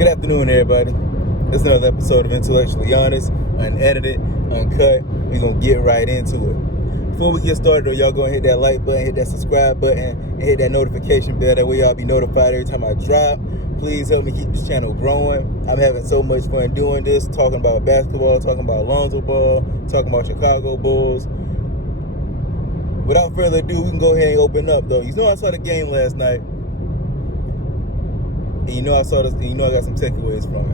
Good afternoon, everybody. This is another episode of Intellectually Honest, unedited, uncut. We're going to get right into it. Before we get started, though, y'all go and hit that like button, hit that subscribe button, and hit that notification bell. That way y'all be notified every time I drop. Please help me keep this channel growing. I'm having so much fun doing this, talking about basketball, talking about Lonzo Ball, talking about Chicago Bulls. Without further ado, we can go ahead and open up, though. You know I saw the game last night. And you know I saw this, and you know I got some takeaways from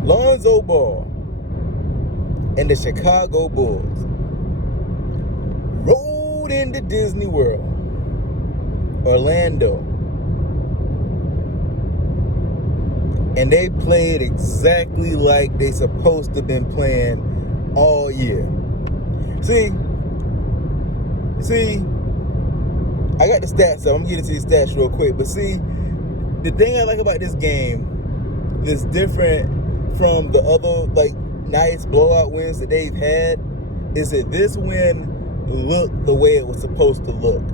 it. Lonzo Ball and the Chicago Bulls rode into Disney World, Orlando, and they played exactly like they supposed to have been playing all year. See, I got the stats up. I'm getting to these stats real quick. But see, the thing I like about this game is different from the other nice blowout wins that they've had, is that this win looked the way it was supposed to look.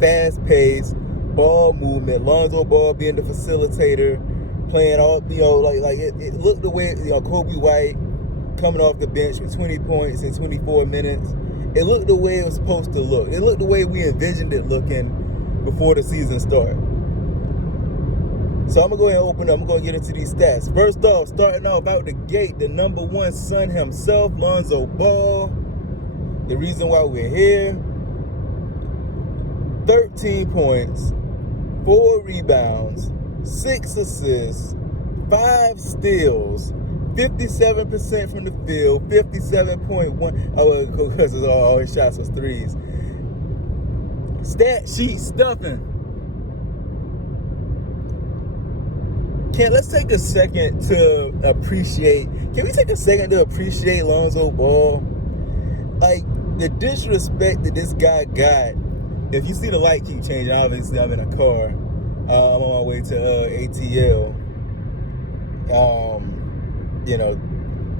Fast pace, ball movement, Lonzo Ball being the facilitator, playing all, it looked the way, Kobe White coming off the bench with 20 points in 24 minutes. It looked the way it was supposed to look. It looked the way we envisioned it looking before the season started. So I'm going to go ahead and open up. I'm going to get into these stats. First off, starting off out the gate, the number one son himself, Lonzo Ball. The reason why we're here, 13 points, 4 rebounds, 6 assists, 5 steals, 57% from the field, 57.1. Oh, because all his shots was threes. Stat sheet stuffing. Let's take a second to appreciate. Can we take a second to appreciate Lonzo Ball? Like, the disrespect that this guy got. If you see the light keep changing, obviously I'm in a car. I'm on my way to ATL.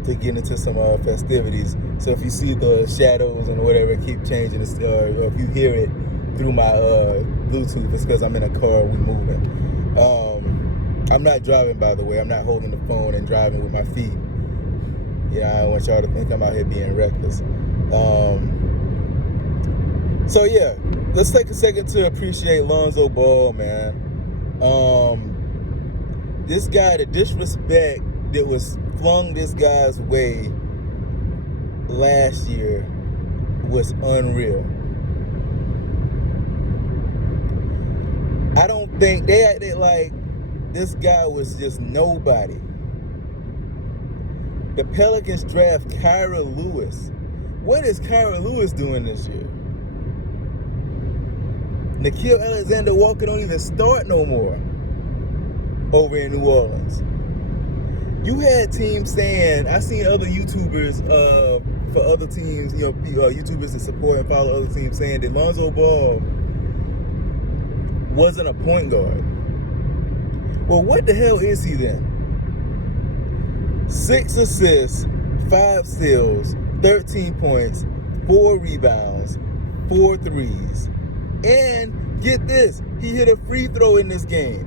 To get into some festivities. So if you see the shadows and whatever keep changing, or if you hear it through my Bluetooth, it's because I'm in a car, we moving. I'm not driving, by the way. I'm not holding the phone and driving with my feet. I don't want y'all to think I'm out here being reckless. So yeah, let's take a second to appreciate Lonzo Ball, man. This guy, the disrespect that was flung this guy's way last year was unreal. I don't think they acted like this guy was just nobody. The Pelicans draft Kyra Lewis. What is Kyra Lewis doing this year? Nickeil Alexander-Walker don't even start no more over in New Orleans. You had teams saying, I seen other YouTubers for other teams, YouTubers that support and follow other teams saying that Lonzo Ball wasn't a point guard. Well, what the hell is he then? 6 assists, 5 steals, 13 points, 4 rebounds, 4 threes. And get this, he hit a free throw in this game.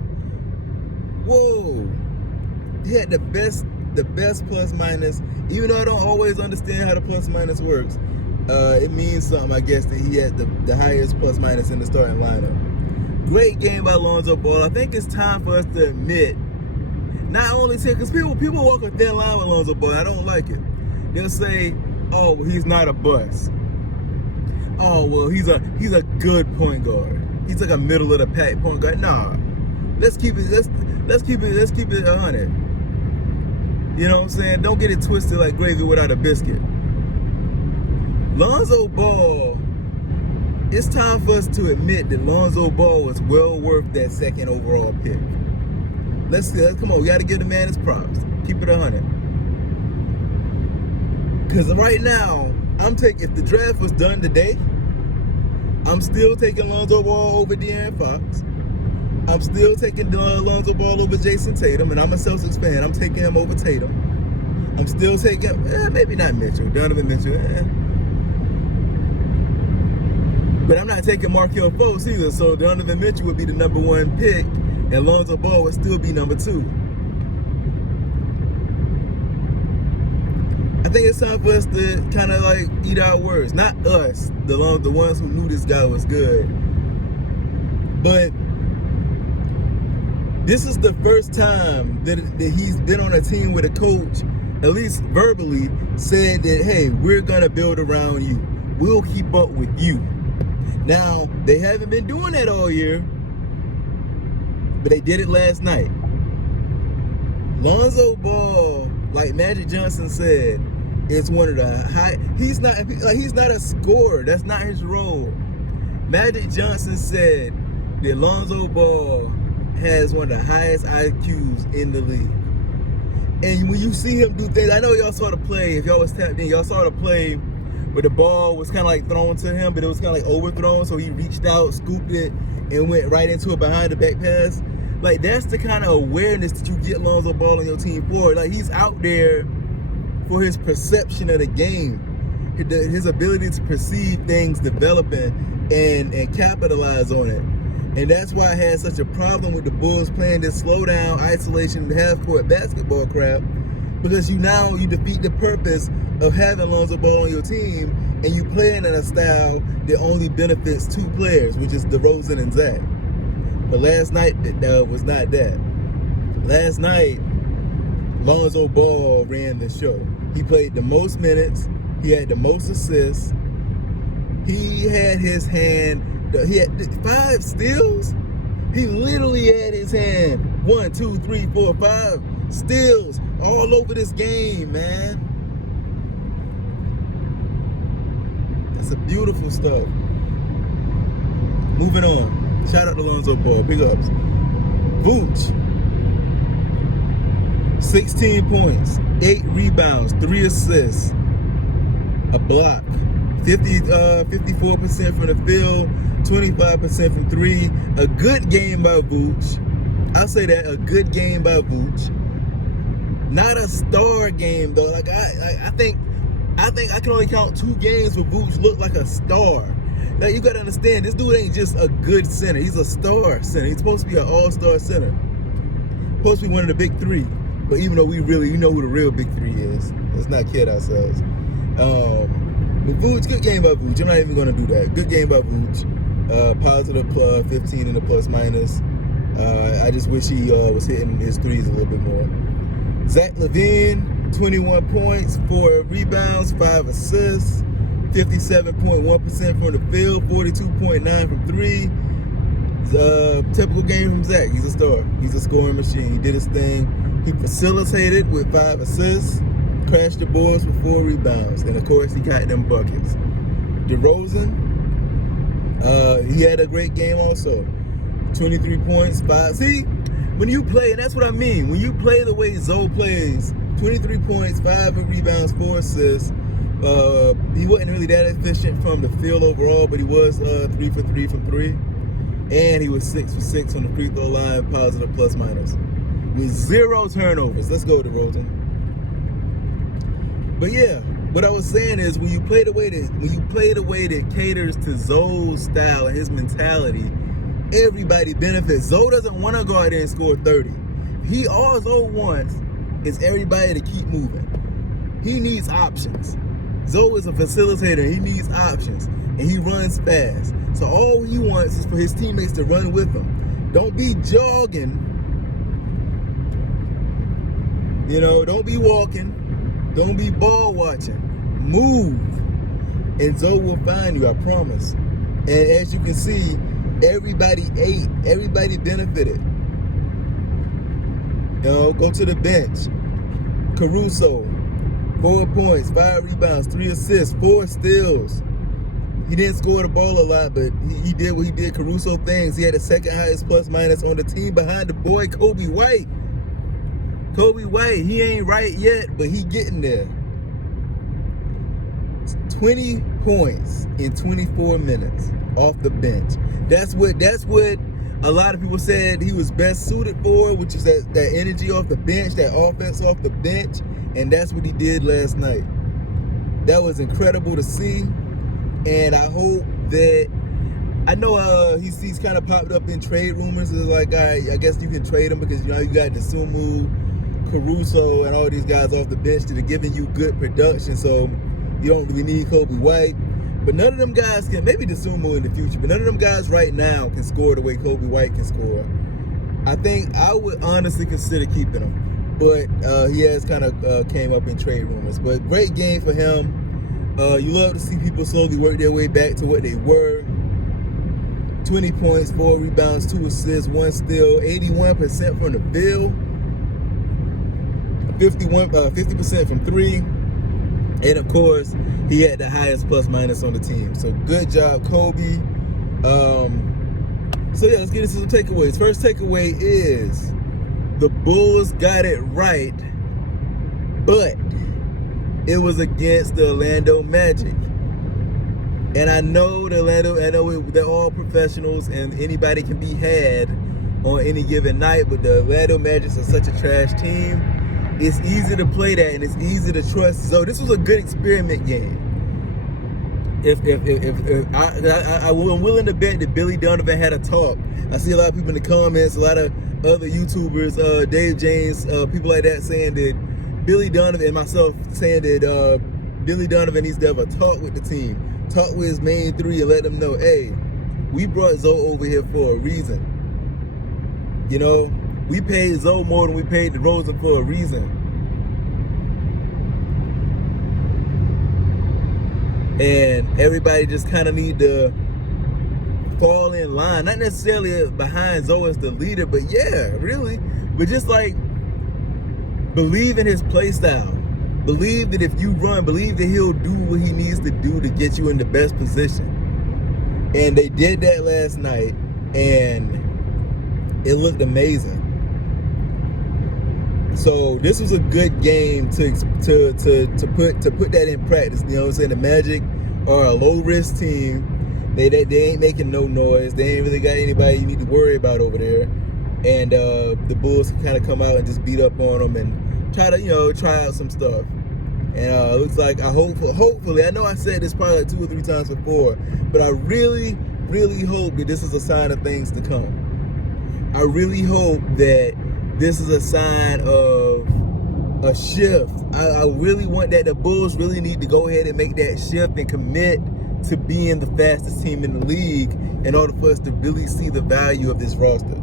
Whoa. He had the best plus minus. Even though I don't always understand how the plus minus works, it means something, I guess, that he had the highest plus minus in the starting lineup. Great game by Lonzo Ball. I think it's time for us to admit, not only because people walk a thin line with Lonzo Ball. I don't like it. They'll say, "Oh, well, he's not a bust. Oh, well, he's a good point guard. He's like a middle of the pack point guard." Nah, let's keep it 100. You know what I'm saying? Don't get it twisted like gravy without a biscuit. Lonzo Ball, it's time for us to admit that Lonzo Ball was well worth that second overall pick. Let's come on, we gotta give the man his props. Keep it 100. Because right now, if the draft was done today, I'm still taking Lonzo Ball over De'Aaron Fox. I'm still taking Lonzo Ball over Jason Tatum, and I'm a Celtics fan. I'm taking him over Tatum. I'm still taking, maybe not Mitchell, Donovan Mitchell. But I'm not taking Markelle Fultz either, so Donovan Mitchell would be the number one pick and Lonzo Ball would still be number 2. I think it's time for us to kind of like eat our words. Not us, the ones who knew this guy was good. But this is the first time that he's been on a team with a coach, at least verbally, said that, hey, we're going to build around you. We'll keep up with you. Now, they haven't been doing that all year, but they did it last night. Lonzo Ball, like Magic Johnson said, is one of the high. He's not a scorer. That's not his role. Magic Johnson said that Lonzo Ball has one of the highest IQs in the league. And when you see him do things, I know y'all saw the play. If y'all was tapped in, y'all saw the play where the ball was kind of like thrown to him, but it was kind of like overthrown. So he reached out, scooped it, and went right into it behind the back pass. Like, that's the kind of awareness that you get Lonzo Ball on your team for. Like, he's out there for his perception of the game, his ability to perceive things developing and capitalize on it. And that's why I had such a problem with the Bulls playing this slow down, isolation, half-court basketball crap, because you defeat the purpose of having Lonzo Ball on your team, and you playing in a style that only benefits 2 players, which is DeRozan and Zach. But last night, was not that. Last night, Lonzo Ball ran the show. He played the most minutes. He had the most assists. He had his hand. He had 5 steals. He literally had his hand 1, 2, 3, 4, 5 steals all over this game, man. That's a beautiful stuff. Moving on. Shout out to Lonzo Ball. Big ups. Vooch. 16 points, 8 rebounds, 3 assists, a block. 54% from the field, 25% from 3. A good game by Vooch. I'll say that, a good game by Vooch. Not a star game though. Like I think I can only count 2 games where Vooch looked like a star. Like, you gotta understand, this dude ain't just a good center. He's a star center. He's supposed to be an all-star center. Supposed to be one of the big 3. But even though we know who the real big 3 is, let's not kid ourselves. But Vooch, good game by Vooch. I'm not even gonna do that. Good game by Vooch. Positive 15 in the plus minus. I just wish he was hitting his threes a little bit more. Zach LaVine, 21 points, 4 rebounds, 5 assists, 57.1% from the field, 42.9 from 3. Typical game from Zach. He's a star. He's a scoring machine. He did his thing. He facilitated with 5 assists, crashed the boards with 4 rebounds, and of course he got them buckets. DeRozan, he had a great game also. 23 points, 5. See, when you play, and that's what I mean, when you play the way Zoe plays, 23 points, 5 rebounds, 4 assists. He wasn't really that efficient from the field overall, but he was 3 for 3 from 3. And he was 6 for 6 on the free throw line, positive plus minus. With 0 turnovers. Let's go, DeRozan. But yeah, what I was saying is when you play the way that caters to Zoe's style and his mentality, everybody benefits. Zoe doesn't want to go out there and score 30. All Zoe wants is everybody to keep moving. He needs options. Zoe is a facilitator. He needs options. And he runs fast. So all he wants is for his teammates to run with him. Don't be jogging. Don't be walking. Don't be ball watching. Move. And Zoe will find you, I promise. And as you can see, everybody ate. Everybody benefited. Go to the bench. Caruso, 4 points, 5 rebounds, 3 assists, 4 steals. He didn't score the ball a lot, but he did what he did. Caruso things. He had the second highest plus minus on the team behind the boy, Kobe White. Kobe White, he ain't right yet, but he getting there. 20 points in 24 minutes off the bench. That's what a lot of people said he was best suited for, which is that energy off the bench, that offense off the bench, and that's what he did last night. That was incredible to see, and I hope that I know he's kind of popped up in trade rumors. It's like, I guess you can trade him because, you know, you got DeSumo, Caruso, and all these guys off the bench that are giving you good production, so you don't really need Kobe White. But none of them guys can, maybe DeSumo in the future, but none of them guys right now can score the way Kobe White can score. I think I would honestly consider keeping him, but he has kind of came up in trade rumors. But great game for him. You love to see people slowly work their way back to what they were. 20 points, 4 rebounds, 2 assists, 1 steal, 81% from the field, 50% from 3, and of course, he had the highest plus minus on the team. So good job, Kobe. So yeah, let's get into some takeaways. First takeaway is the Bulls got it right, but it was against the Orlando Magic. And I know they're all professionals and anybody can be had on any given night, but the Orlando Magic are such a trash team. It's easy to play that and it's easy to trust. So this was a good experiment game. I'm willing to bet that Billy Donovan had a talk. I see a lot of people in the comments, a lot of other YouTubers, Dave James, people like that saying that Billy Donovan, and myself saying that Billy Donovan needs to have a talk with the team. Talk with his main three and let them know, hey, we brought Zoe over here for a reason. You know, we paid Zoe more than we paid DeRozan for a reason. And everybody just kind of need to fall in line. Not necessarily behind Zoe as the leader, but yeah, really. But just like believe in his play style. Believe that if you run, believe that he'll do what he needs to do to get you in the best position. And they did that last night, and it looked amazing. So this was a good game to put that in practice. You know what I'm saying? The Magic are a low risk team. They ain't making no noise. They ain't really got anybody you need to worry about over there. And the Bulls can kind of come out and just beat up on them and try out some stuff. And it looks like hopefully, I know I said this probably like 2 or 3 times before, but I really, really hope that this is a sign of things to come. I really hope that this is a sign of a shift. I really want that. The Bulls really need to go ahead and make that shift and commit to being the fastest team in the league in order for us to really see the value of this roster.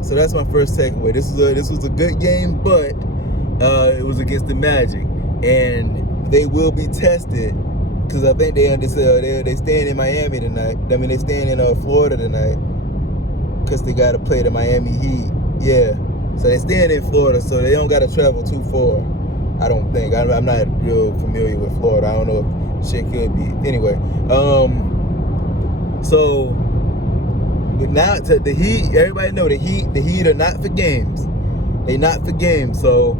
So that's my first takeaway. This was a good game, but it was against the Magic, and they will be tested because I think they staying in Miami tonight. I mean, they staying in Florida tonight because they got to play the Miami Heat. Yeah, so they staying in Florida, so they don't got to travel too far. I don't think. I'm not real familiar with Florida. I don't know if shit could be. Anyway, so. But now to the Heat, everybody know the Heat are not for games. They not for games. So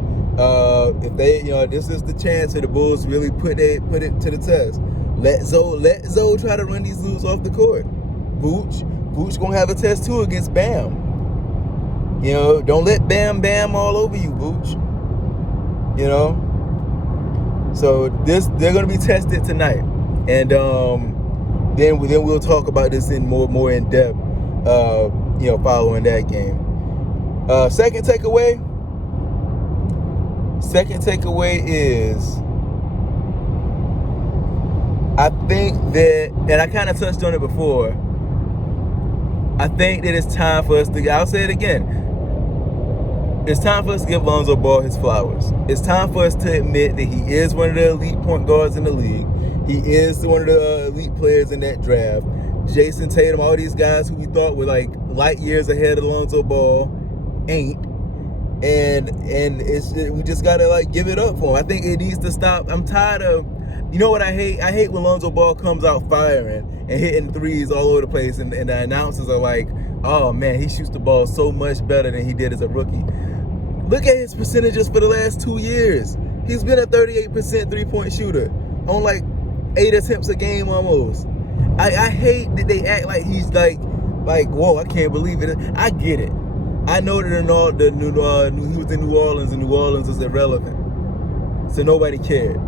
if they, this is the chance for the Bulls to really put it to the test. Let Zoe try to run these dudes off the court. Vooch gonna have a test too against Bam. Don't let Bam all over you, Vooch. So they're gonna be tested tonight, and then we'll talk about this in more in depth. Following that game. Second takeaway is I think that, and I kind of touched on it before, I think that it's time for us to, I'll say it again, it's time for us to give Lonzo Ball his flowers. It's time for us to admit that he is one of the elite point guards in the league. He is one of the elite players in that draft. Jason Tatum, all these guys who we thought were like light years ahead of Lonzo Ball, ain't. And we just gotta give it up for him. I think it needs to stop. I'm tired of, you know what I hate? I hate when Lonzo Ball comes out firing and hitting threes all over the place, and the announcers are like, oh man, he shoots the ball so much better than he did as a rookie. Look at his percentages for the last 2 years. He's been a 38% 3-point shooter on like 8 attempts a game almost. I hate that they act like he's like, whoa, I can't believe it. I get it. I know that he was in New Orleans, and New Orleans is irrelevant, so nobody cared.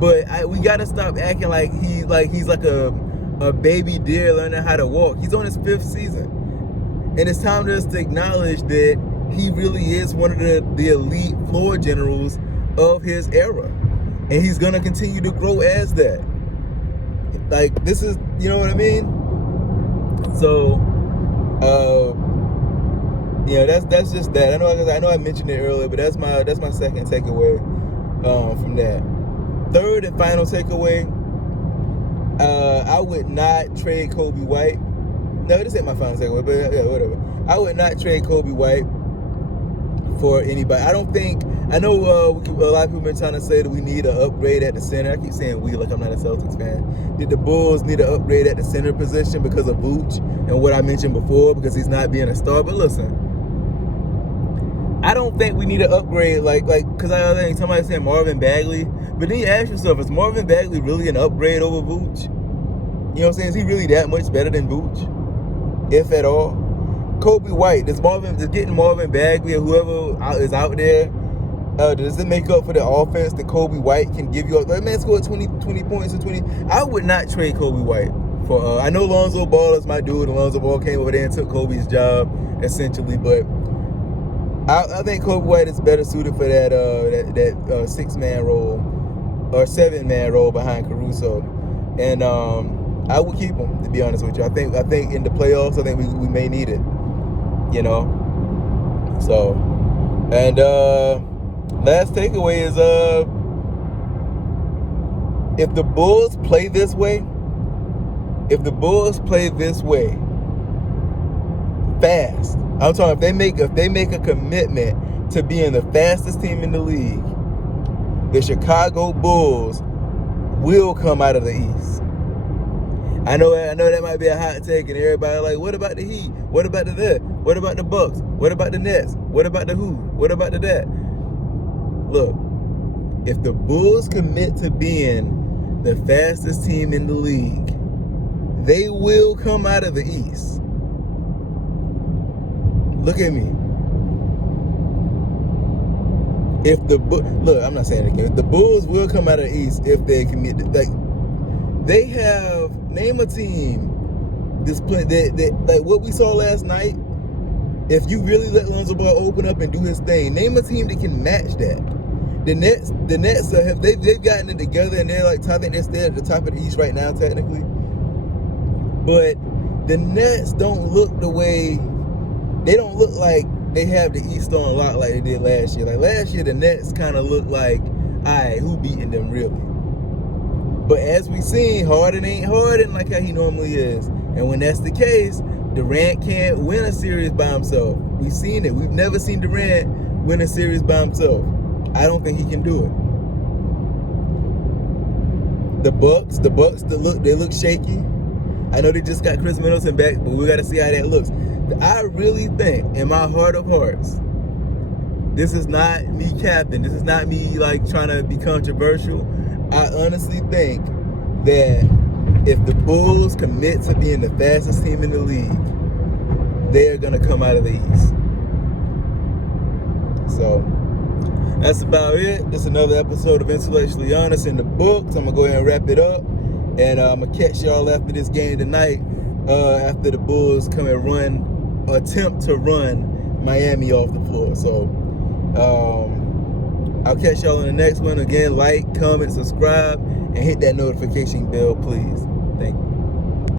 But we gotta stop acting like he's like a a baby deer learning how to walk. He's on his 5th season. And it's time for us to acknowledge that he really is one of the elite floor generals of his era. And he's going to continue to grow as that. Like, this is, you know what I mean? So, yeah, that's just that. I know I mentioned it earlier, but that's my second takeaway from that. Third and final takeaway, I would not trade Kobe White. No, this ain't my final takeaway, but yeah, whatever. I would not trade Kobe White for anybody. I know a lot of people have been trying to say that we need an upgrade at the center. I keep saying we like I'm not a Celtics fan. Did the Bulls need an upgrade at the center position because of Vooch and what I mentioned before, because he's not being a star? But listen, I don't think we need an upgrade because I think somebody said Marvin Bagley, but then you ask yourself, is Marvin Bagley really an upgrade over Vooch? You know what I'm saying? Is he really that much better than Vooch, if at all? Kobe White, does getting Marvin Bagley or whoever is out there, does it make up for the offense that Kobe White can give you? That man scored 20 points or 20. I would not trade Kobe White for. I know Lonzo Ball is my dude, and Lonzo Ball came over there and took Kobe's job essentially, but I think Kobe White is better suited for that 6-man role or 7-man role behind Caruso, and I would keep him, to be honest with you. I think in the playoffs, I think we may need it, you know. So, and last takeaway is if the Bulls play this way, fast. I'm talking if they make a commitment to being the fastest team in the league, the Chicago Bulls will come out of the East. I know that might be a hot take, and everybody like, what about the Heat? What about the that? What about the Bucks? What about the Nets? What about the who? What about the that? Look, if the Bulls commit to being the fastest team in the league, they will come out of the East. Look at me. Look, I'm not saying it again. The Bulls will come out of the East if they commit. They have, name a team like what we saw last night. If you really let Lonzo Ball open up and do his thing, name a team that can match that. The Nets they've gotten it together, and they're like, I think they're still at the top of the East right now technically. But the Nets don't look like they have the East on lock like they did last year. Like last year, the Nets kind of looked like, all right, who beating them really? But as we seen, Harden ain't Harden like how he normally is. And when that's the case, Durant can't win a series by himself. We've seen it. We've never seen Durant win a series by himself. I don't think he can do it. The Bucks, they look shaky. I know they just got Chris Middleton back, but we got to see how that looks. I really think, in my heart of hearts, this is not me capping. This is not me like trying to be controversial. I honestly think that if the Bulls commit to being the fastest team in the league, they're going to come out of the East. So, that's about it. This is another episode of Intellectually Honest in the books. I'm going to go ahead and wrap it up. And I'm going to catch y'all after this game tonight, after the Bulls come and attempt to run Miami off the floor. So, I'll catch y'all in the next one. Again, like, comment, subscribe, and hit that notification bell, please. Thank you.